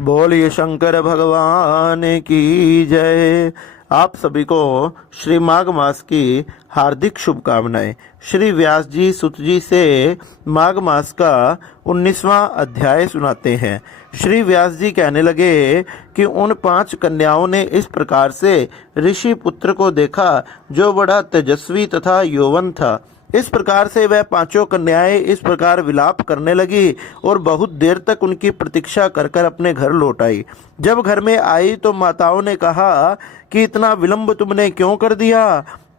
बोलिए शंकर भगवान की जय। आप सभी को श्री माघ मास की हार्दिक शुभकामनाएं। श्री व्यास जी सुत जी से माघ मास का 19वां अध्याय सुनाते हैं। श्री व्यास जी कहने लगे कि उन 5 कन्याओं ने इस प्रकार से ऋषि पुत्र को देखा जो बड़ा तेजस्वी तथा यौवन था। इस प्रकार से वह 5 कन्याएं इस प्रकार विलाप करने लगी और बहुत देर तक उनकी प्रतीक्षा कर कर अपने घर लौट आई। जब घर में आई तो माताओं ने कहा कि इतना विलंब तुमने क्यों कर दिया।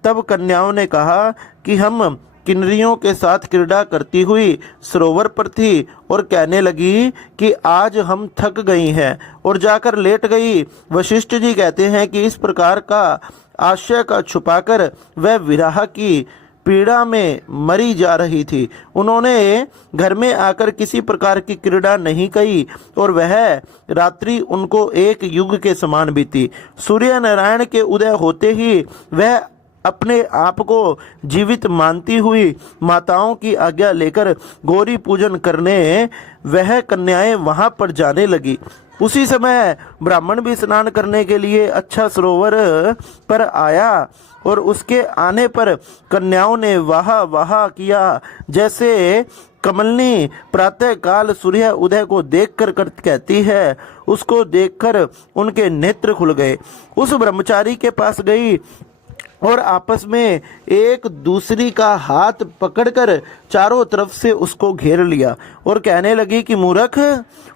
तब कन्याओं ने कहा कि हम किन्नरियों के साथ क्रीड़ा करती हुई सरोवर पर थी और कहने लगी कि आज हम थक गई हैं और जाकर लेट गई। वशिष्ठ जी कहते हैं कि इस प्रकार का आशय का छुपाकर वह विरह की पीड़ा में मरी जा रही थी। उन्होंने घर में आकर किसी प्रकार की क्रीड़ा नहीं की और वह रात्रि उनको एक युग के समान बीती। सूर्य नारायण के उदय होते ही वह अपने आप को जीवित मानती हुई माताओं की आज्ञा लेकर गौरी पूजन करने वह कन्याएं वहां पर जाने लगी। उसी समय ब्राह्मण भी स्नान करने के लिए अच्छा सरोवर पर आया और उसके आने पर कन्याओं ने वाह वाह किया। जैसे कमलनी प्रातः काल सूर्य उदय को देखकर कहती है, उसको देखकर उनके नेत्र खुल गए। उस ब्रह्मचारी के पास गई और आपस में एक दूसरी का हाथ पकड़कर चारों तरफ से उसको घेर लिया और कहने लगी कि मूर्ख,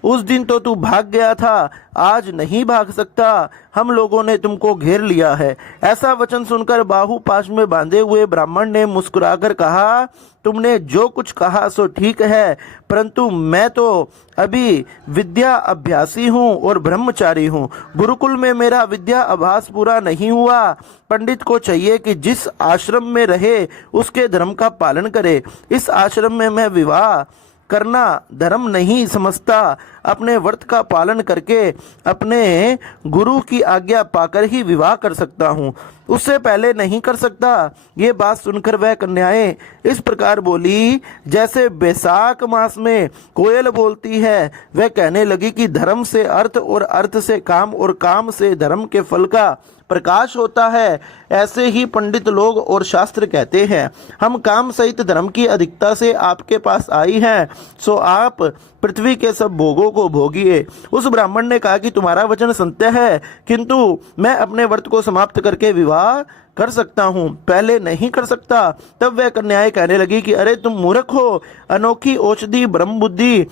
उस दिन तो तू भाग गया था, आज नहीं भाग सकता, हम लोगों ने तुमको घेर लिया है। ऐसा वचन सुनकर बाहु पाश में बांधे हुए ब्राह्मण ने मुस्कुराकर कहा, तुमने जो कुछ कहा सो ठीक है, परंतु मैं तो अभी विद्या अभ्यासी हूँ और ब्रह्मचारी हूँ। गुरुकुल में मेरा विद्या अभ्यास पूरा नहीं हुआ। पंडित को चाहिए कि जिस आश्रम में रहे उसके धर्म का पालन करे। इस आश्रम में मैं विवाह करना धर्म नहीं समझता। अपने व्रत का पालन करके अपने गुरु की आज्ञा पाकर ही विवाह कर सकता हूँ, उससे पहले नहीं कर सकता। ये बात सुनकर वह कन्याएं इस प्रकार बोली जैसे बैसाख मास में कोयल बोलती है। वह कहने लगी कि धर्म से अर्थ और अर्थ से काम और काम से धर्म के फल का प्रकाश होता है। ऐसे ही पंडित लोग और शास्त्र कहते हैं। हम काम सहित धर्म की अधिकता से आपके पास आई हैं, सो आप पृथ्वी के सब भोगों को भोगिए। उस ब्राह्मण ने कहा कि तुम्हारा वचन सत्य है, किंतु मैं अपने व्रत को समाप्त करके विवाह कर सकता हूँ, पहले नहीं कर सकता। तब वह कन्याएं कहने लगी कि अरे तुम मूर्ख हो, अनोखी औषधि, ब्रह्म बुद्धि,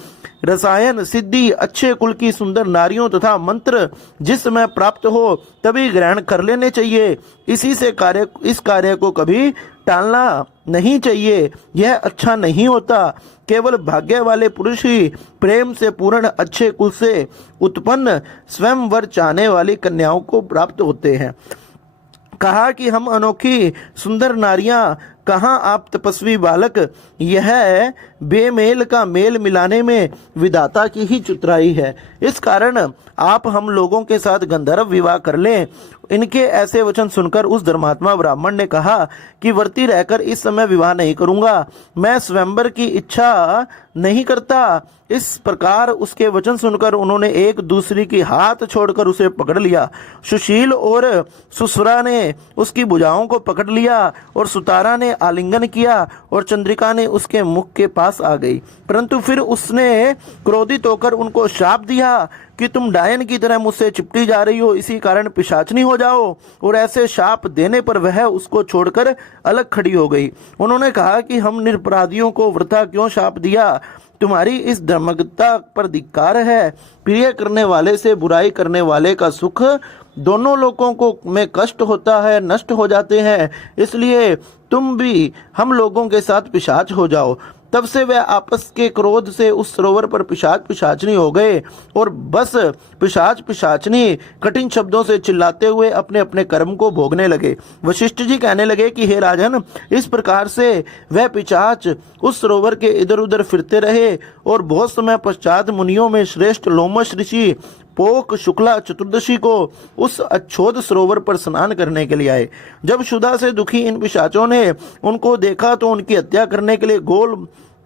रसायन, सिद्धि, अच्छे कुल की सुंदर नारियों तथा मंत्र जिस समय प्राप्त हो तभी ग्रहण कर लेने चाहिए। इस कार्य को कभी टालना नहीं चाहिए, यह अच्छा नहीं होता। केवल भाग्य वाले पुरुष ही प्रेम से पूर्ण अच्छे कुल से उत्पन्न स्वयंवर चाहने वाली कन्याओं को प्राप्त होते हैं। कहा कि हम अनोखी सुंदर नारियां कहाँ, आप तपस्वी बालक, यह बेमेल का मेल मिलाने में विधाता की ही चतुराई है। इस कारण आप हम लोगों के साथ गंधर्व विवाह कर लें। इनके ऐसे वचन सुनकर उस धर्मात्मा ब्राह्मण ने कहा कि व्रती रहकर इस समय विवाह नहीं करूंगा, मैं स्वयंवर की इच्छा नहीं करता। इस प्रकार उसके वचन सुनकर उन्होंने एक दूसरी की हाथ छोड़कर उसे पकड़ लिया। सुशील और सुसुरा ने उसकी भुजाओं को पकड़ लिया और सुतारा ने आलिंगन किया और चंद्रिका ने उसके मुख के पास आ गई। परंतु फिर उसने क्रोधित होकर उनको शाप दिया कि तुम डायन की तरह मुझसे चिपटी जा रही हो, इसी कारण पिशाचनी हो जाओ। और ऐसे शाप देने पर वह उसको छोड़कर अलग खड़ी हो गई। उन्होंने कहा कि हम निरपराधियों को वृथा क्यों शाप दिया, तुम्हारी इस धर्मज्ञता पर धिक्कार है। प्रिय करने वाले से बुराई करने वाले का सुख दोनों लोगों को में कष्ट होता है, नष्ट हो जाते हैं, इसलिए तुम भी हम लोगों के साथ पिशाच हो जाओ। तब से वे आपस के क्रोध से उस सरोवर पर पिशाच पिशाचनी हो गए और बस पिशाच पिशाचनी कठिन शब्दों से चिल्लाते हुए अपने अपने कर्म को भोगने लगे। वशिष्ठ जी कहने लगे कि हे राजन, इस प्रकार से वह पिशाच उस सरोवर के इधर उधर फिरते रहे और बहुत समय पश्चात मुनियों में श्रेष्ठ लोमश ऋषि पोक शुक्ला चतुर्दशी को उस अच्छोद सरोवर पर स्नान करने के लिए आए। जब क्षुधा से दुखी इन पिशाचों ने उनको देखा तो उनकी हत्या करने के लिए गोल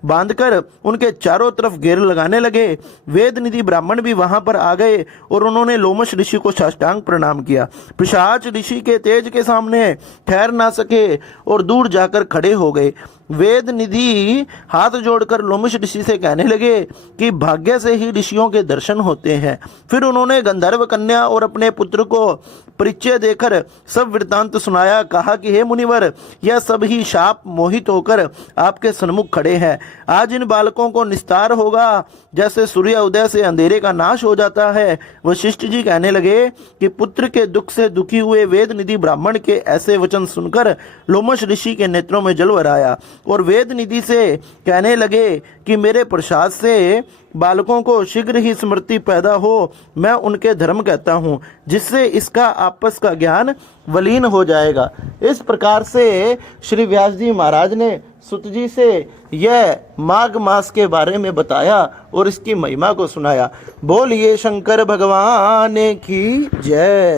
बांधकर उनके चारों तरफ घेर लगाने लगे। वेद निधि ब्राह्मण भी वहां पर आ गए और उन्होंने लोमश ऋषि को साष्टांग प्रणाम किया। पिशाच ऋषि के तेज के सामने ठहर ना सके और दूर जाकर खड़े हो गए। वेद निधि हाथ जोड़कर लोमश ऋषि से कहने लगे कि भाग्य से ही ऋषियों के दर्शन होते हैं। फिर उन्होंने गंधर्व कन्या और अपने पुत्र को परिचय देकर सब वृत्तांत सुनाया। कहा कि हे मुनिवर, यह सब ही शाप मोहित होकर आपके सन्मुख खड़े हैं। आज इन बालकों को निस्तार होगा जैसे सूर्य उदय से अंधेरे का नाश हो जाता है। वशिष्ठ जी कहने लगे कि पुत्र के दुख से दुखी हुए वेद निधि ब्राह्मण के ऐसे वचन सुनकर लोमश ऋषि के नेत्रों में जल भर आया और वेद निधि से कहने लगे कि मेरे प्रसाद से बालकों को शीघ्र ही स्मृति पैदा हो। मैं उनके धर्म कहता हूँ जिससे इसका आपस का ज्ञान वलीन हो जाएगा। इस प्रकार से श्री व्यास जी महाराज ने सुत जी से यह माघ मास के बारे में बताया और इसकी महिमा को सुनाया। बोलिए शंकर भगवान की जय।